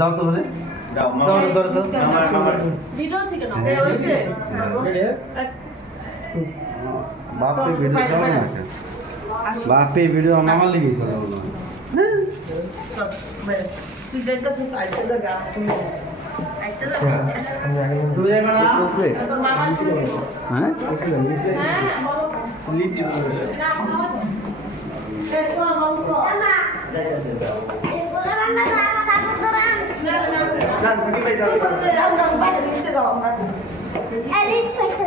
যাও তো বলে যাও মামা ধরো তো আমার ভিডিও থেকে নাও এই হইছে बाप पे वीडियो जाओ ना बाप पे वीडियो मामा लगी करो तू देखा तू आइटे लगा आइटे लगा तू देखा ना मामा हैं लिफ्ट देखो हमको ना सकी पे जाओ ना बाहर से जाओ ना एलिट पैसा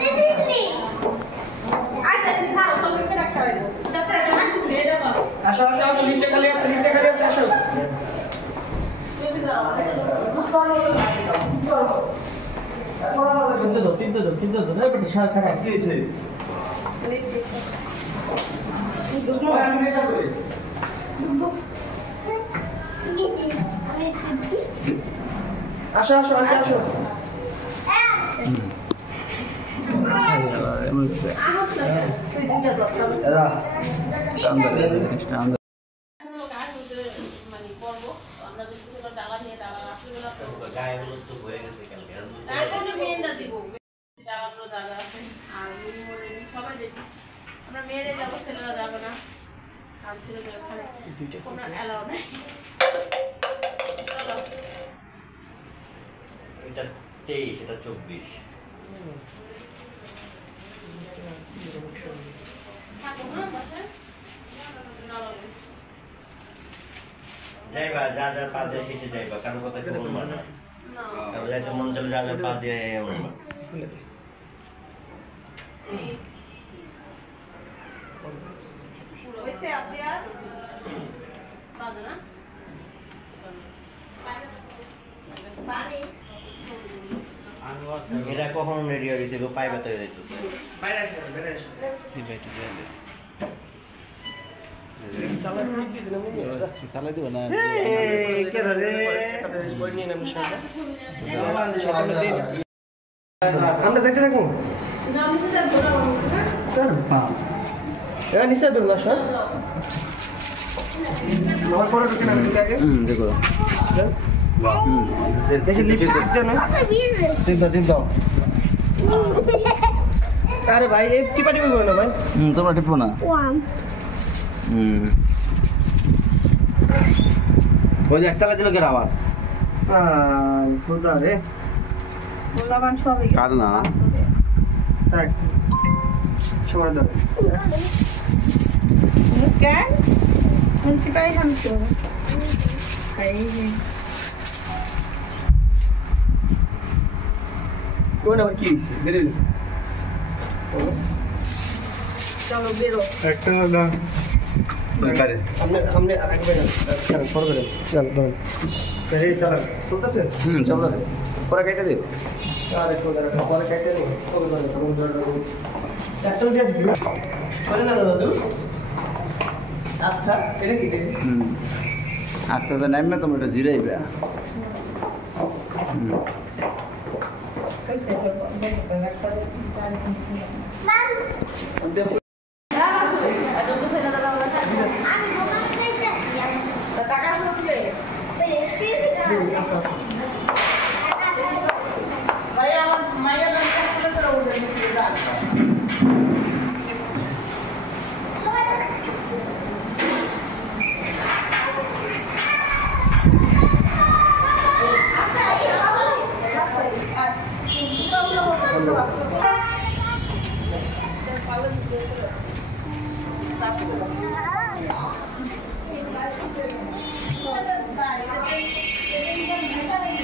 Sydney. Ada sini harus sampai ke dekat itu. Dekat dengan itu beda kok. Asal lift kali asal. Itu sudah. Pintu. Saya pergi share kan. Ki sih. Lift. Duduk yang biasa boleh. Duduk. Asal. এটা 23 এটা 24 যাইবা যা পা দিয়ে শিখে যাইবা কারো কথা কি বলবো না যাইতে মন চলে যা পা দিয়ে খুলে দে ওইসে আপনি আর বাজে না পানি এটা কখন রেডি হয়েছে গো পাইবা তো যাইতো বাইরে আসো এই বাইটু যাইলে চালাই দিব না আমরা দেখতে থাকবো নিশ্চয় ধরুন আসো আমার পরে ঢুকে না আগে দেখো দেখি লিফট দিতে দাও আরে ভাই এই টিপা করো না ভাই তোমরা টিপো না ওই যে একতলা দিল কে আবার খোদা রে গোলাবান সবই কার না থাক সরে দাও স্ক্যান মুন্সিপাই হামছো এই কোন আবার কি হইছে বেরে চলো বেরো একটা না কারে हमने आगे बढ़ा चल छोड़ दे चल दो तेरे चल চলতেছে চলো পরে কেটে দিও আরে তোদের পরে কেটে নি একটা দিয়ে দিছি করে না দাদু আচ্ছা এটা কি দিই আস্তে আস্তে নামবে তোমরা এটা জিরাইবে কইছে দেখো একটা Bye.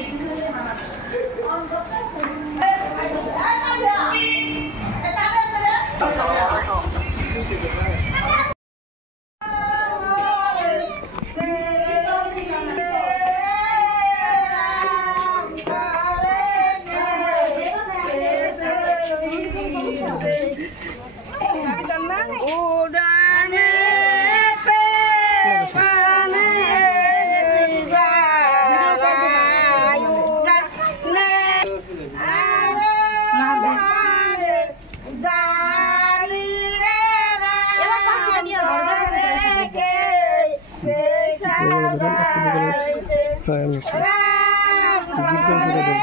হ্যাঁ আমি গীত গান ছেড়ে দেন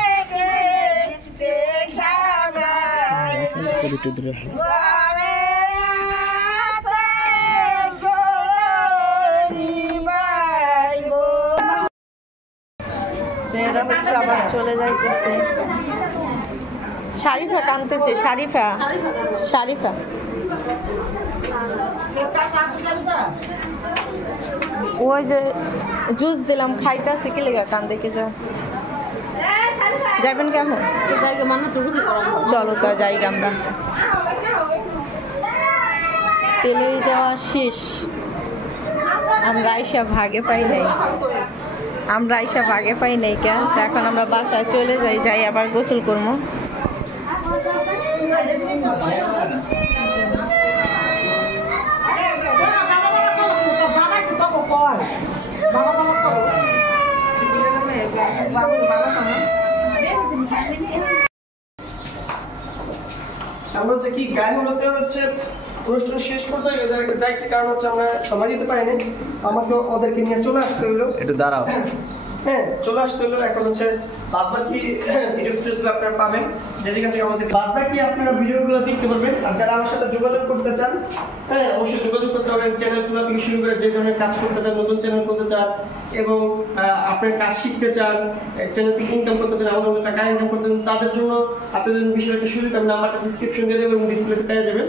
ছবিটা দিলে আবার চলে যাইতেছে শারিফা কানতেছে শারিফা ওই যে জুস দিলাম খাইতেছে কি লেগে কান দেখে যা যাবেন কেমন চলো তা যাই আমরা তেলে দেওয়া শেষ আমরা আইসা ভাগে পাই নাই কে এখন আমরা বাসায় চলে যাই আবার গোসল করবো আমরা হচ্ছে কি গায়ে হলুদে হচ্ছে অনুষ্ঠান শেষ পর্যায়ে যাইছি কারণ হচ্ছে আমরা সময় দিতে পারিনি আমাকে ওদেরকে নিয়ে চলে আসতে হলো একটু দাঁড়াও হ্যাঁ চলে আসতে হলো এখন হচ্ছে বাদবাকি ভিডিও ফুটেজগুলো আপনারা পাবেন যেখান থেকে আমাদের বাদবাকি আপনারা ভিডিওগুলো দেখতে পারবেন আর যারা আমার সাথে যোগাযোগ করতে চান হ্যাঁ অবশ্যই যোগাযোগ করতে পারবেন চ্যানেলগুলো থেকে শুরু করে যে ধরনের কাজ করতে চান নতুন চ্যানেল করতে চান এবং আপনার কাজ শিখতে চান চ্যানেল থেকে ইনকাম করতে চান আমাদের মতো টাকা ইনকাম করতে চান তাদের জন্য আপনাদের বিষয়ে একটা সুযোগ আমি নাম্বারটা ডিসক্রিপশন দিয়ে দেবো এবং ডিসপ্লেতে পেয়ে যাবেন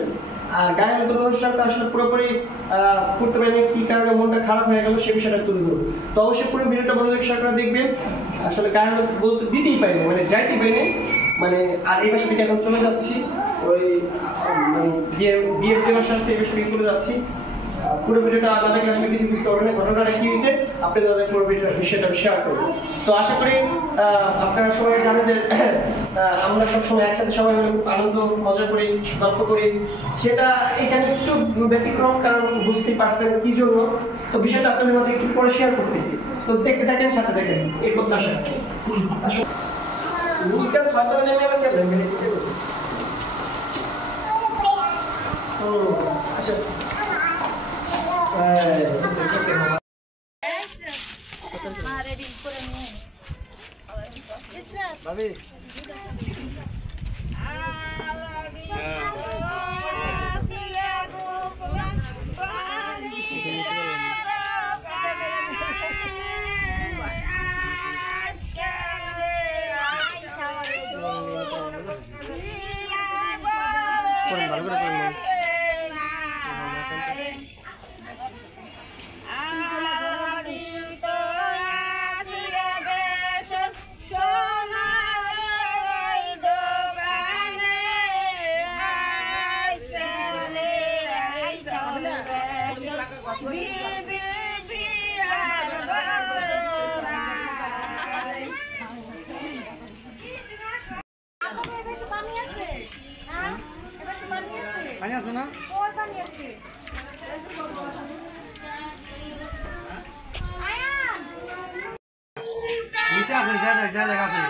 আর গায়ের নতুন অনুষ্ঠানটা আসলে পুরোপুরি করতে পারিনি কি কারণে মনটা খারাপ হয়ে গেল সে বিষয়টা তুলে ধরবো তো অবশ্যই পুরো ভিডিওটা মনোযোগ সহকারে দেখবেন আসলে গায়ের বলতে দিতেই পারিনি মানে যাইতেই পারিনি মানে আর এই বাসা থেকে এখন চলে যাচ্ছি ওই বিয়ের যে বাসা আসছে এই বাসা থেকে চলে যাচ্ছি পুরো ভিডিওটা না দেখলে আসলে কিছু বুঝতে পারবেন না ঘটনাটা কি হয়েছে আপনাদের মাঝে পুরো বিষয়টা শেয়ার করবো তো আশা করি আপনারা সবাই জানেন যে আমরা সবসময় একসাথে সবাই আনন্দ মজা করি গল্প করি সেটা এখানে একটু ব্যতিক্রম কারণ বুঝতেই পারছেন কি জন্য তো বিষয়টা আপনাদের মাঝে একটু পরে শেয়ার করতেছি তো দেখতে থাকেন সাথে থাকেন এই প্রত্যাশা আসলে মিউজিক্যাল ফাইটার নেমে আমি কেমন আচ্ছা ভাবি পানি আছে না নিচে আছে যা দেখা আছে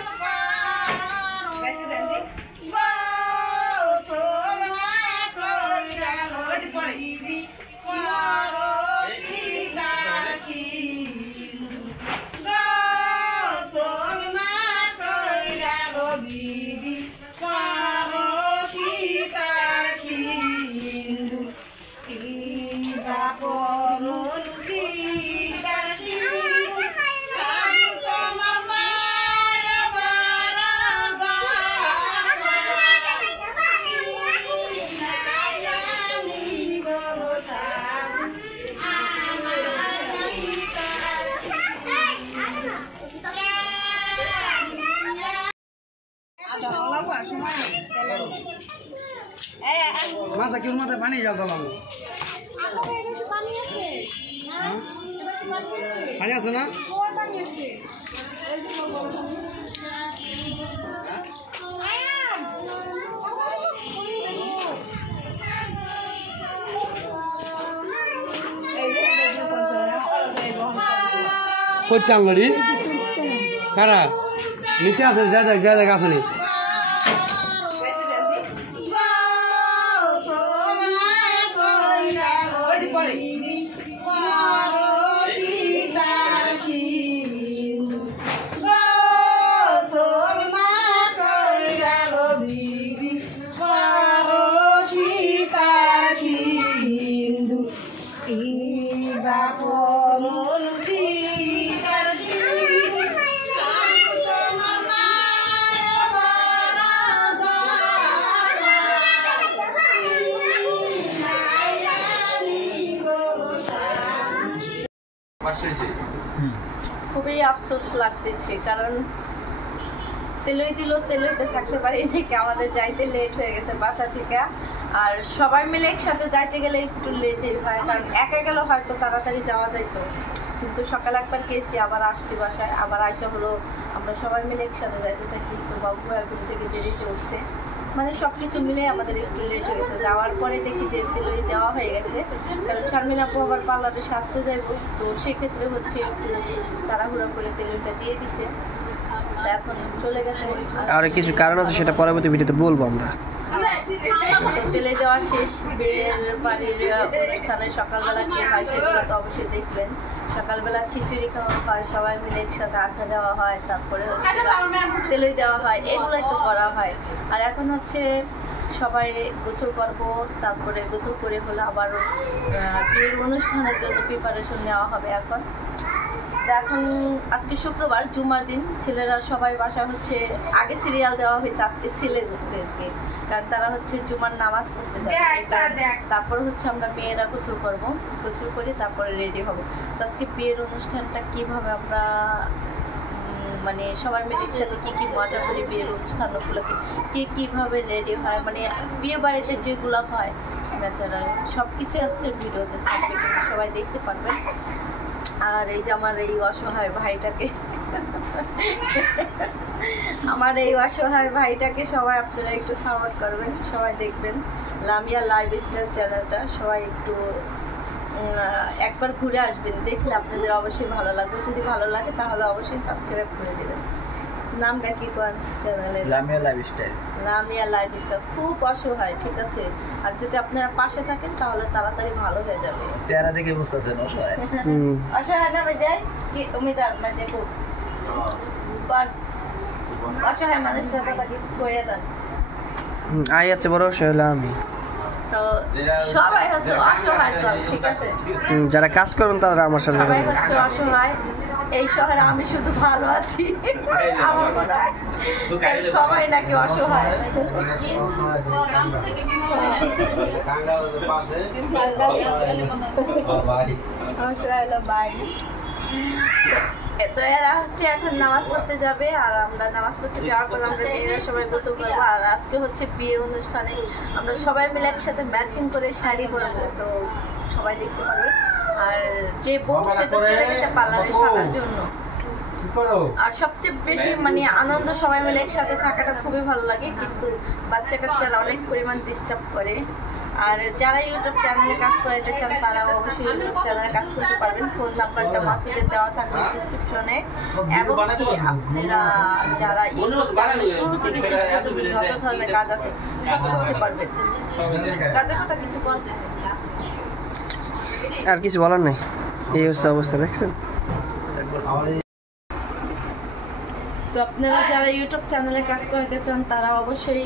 মাথা কেউ মাথায় পানি যাও দিলাম পানি আছে না করতে আনলি কারা নিচে আছে যা দেখ আসেনি খুবই আফসোস লাগতেছে, কারণ তেলইতে থাকতে পারি নাকি, আমাদের যাইতে লেট হয়ে গেছে বাসা থেকে। আর সবাই মিলে একসাথে যাইতে গেলে একটু লেটই হয়, কারণ একা গেলে হয়তো তাড়াতাড়ি যাওয়া যাইতো, কিন্তু সকালে একবার গেছি, আবার আসছি বাসায়, আবার আইসা হলো আমরা সবাই মিলে একসাথে যাইতে চাইছি। তো বাবু ভাইয়ের ঘুম থেকে দেরিতে উঠছে, মানে সব কিছু মিলে আমাদের একটু লেট হয়ে গেছে। যাওয়ার পরে দেখি যে তেলই দেওয়া হয়ে গেছে, কারণ শারমিন আপু আবার পার্লারে সাজতে যাইব, তো সেক্ষেত্রে হচ্ছে একটু তাড়াহুড়া করে তেলইটা দিয়ে দিছে। এখন চলে গেছে। আর কিছু কারণ আছে, সেটা পরবর্তী ভিডিওতে বলবো আমরা। তেলে দেওয়া শেষ, বিয়ের বাড়ির অনুষ্ঠানে সকালবেলা কি হয় সেগুলো তো অবশ্যই দেখবেন। সকালবেলা খিচুড়ি খাওয়া হয়, সবাই মিলে একসাথে আড্ডা দেওয়া হয়, তারপরে তেলই দেওয়া হয়, এগুলোই তো করা হয়। আর এখন হচ্ছে সবাই গোসল করবো, তারপরে গোসল করে হলে আবার বিয়ের অনুষ্ঠানের জন্য প্রিপারেশন নেওয়া হবে। এখন আজকে শুক্রবার, জুমার দিন, ছেলেরা সবাই বাসা হচ্ছে, আগে সিরিয়াল দেওয়া হয়েছে আজকে ছেলেদেরকে, কারণ তারা হচ্ছে জুমার নামাজ পড়তে যাবে। তারপর হচ্ছে আমরা মেয়েরা গোসল করবো, গোসল করে তারপরে রেডি হবো। তো আজকে বিয়ের অনুষ্ঠানটা কিভাবে আমরা মানে সবাই মিলে একসাথে কি মজা করি, বিয়ের অনুষ্ঠান উপলক্ষে কিভাবে রেডি হয়, মানে বিয়ে বাড়িতে যেগুলো হয় ন্যাচারাল সব কিছু আজকের ভিডিওতে থাকবে, কিন্তু সবাই দেখতে পারবেন। আর এই যে আমার এই অসহায় ভাইটাকে সবাই আপনারা একটু সাপোর্ট করবেন, সবাই দেখবেন লামিয়া লাইফস্টাইল চ্যানেলটা, সবাই একটু একবার ঘুরে আসবেন, দেখলে আপনাদের অবশ্যই ভালো লাগবে। যদি ভালো লাগে তাহলে অবশ্যই সাবস্ক্রাইব করে দেবেন। নামটা কি কোন চ্যানেলের? লামিয়া লাইফস্টাইল। লামিয়া লাইফস্টাইল। খুব অসহায়, ঠিক আছে, আর যদি আপনারা পাশে থাকেন তাহলে তাড়াতাড়ি ভালো হয়ে যাবে। চেহারা দেখে বুঝতেছেন অসহায়। অসহায় না বাজায় কি উমিদার না যে খুব অসহায় মানুষটার কথা কি কইয়া দেন। আই আছে বড় অসহায় আমি। তো সবাই হচ্ছে অসহায়, ঠিক আছে, যারা কাজ করেন তারা আমার সাথে সবাই হচ্ছে অসহায়। এই শহরে আমি শুধু ভালো আছি, আমার মনে হয় সবাই নাকি অসহায়। তো এরা হচ্ছে এখন নামাজ পড়তে যাবে, আর আমরা নামাজ পড়তে যাওয়ার পর আমরা মেয়েরা সবাই গোসল করবো। আর আজকে হচ্ছে বিয়ে অনুষ্ঠানে আমরা সবাই মিলে একসাথে ম্যাচিং করে শাড়ি পরবো, তো সবাই দেখতে পারবে। আর যে বউ সে তো চলে গেছে পার্লারে সাজার জন্য। আর সবচেয়ে বেশি মানে আনন্দ সবাই মিলে একসাথে থাকাটা খুবই ভালো লাগে, কিন্তু বাচ্চা কাচ্চারা অনেক পরিমাণ ডিস্টার্ব করে। আর যারা ইউটিউব চ্যানেলে কাজ করাইতে চান তারা অবশ্যই ইউটিউব চ্যানেলে কাজ করতে পারবেন। ফোন নাম্বারটা মাসুদের দেওয়া থাকবে ডিসক্রিপশনে, এবং কি আপনারা যারা ইউটিউব চ্যানেলে শুরু থেকে শেষ পর্যন্ত যত ধরনের কাজ আছে সব করতে পারবেন। কাজের কথা কিছু বলতে আর কিছু বলার নাই, এই হচ্ছে অবস্থা, দেখছেন। তো আপনারা যারা ইউটিউব চ্যানেলে কাজ করতে চান তারা অবশ্যই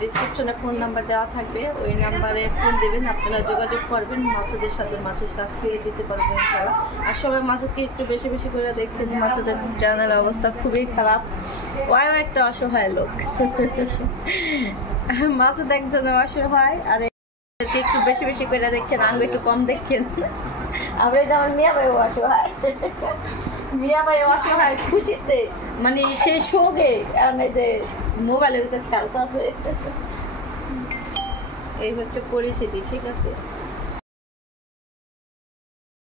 ডিসক্রিপশনে ফোন নাম্বার দেওয়া থাকবে, ওই নাম্বারে ফোন দেবেন, আপনারা যোগাযোগ করবেন মাসুদের সাথে। মাসুদ কাজ করে দিতে পারবেন ইনশাআল্লাহ। আর সবাই মাসুদকে একটু বেশি বেশি করে দেখবেন, মাসুদের চ্যানেলের অবস্থা খুবই খারাপ, ওয়াও একটা অসহায় লোক। মাসুদ একজনের অসহায়, আর একটু বেশি বেশি করে দেখেন, আঙ্গ একটু কম দেখেন। আমরা যেমন মিয়া ভাই অসহায়, মিয়া ভাই অসহায় খুশিতে মানে সেই শোকে যে মোবাইলের ভিতরে খেলতে আছে, এই হচ্ছে পরিস্থিতি, ঠিক আছে।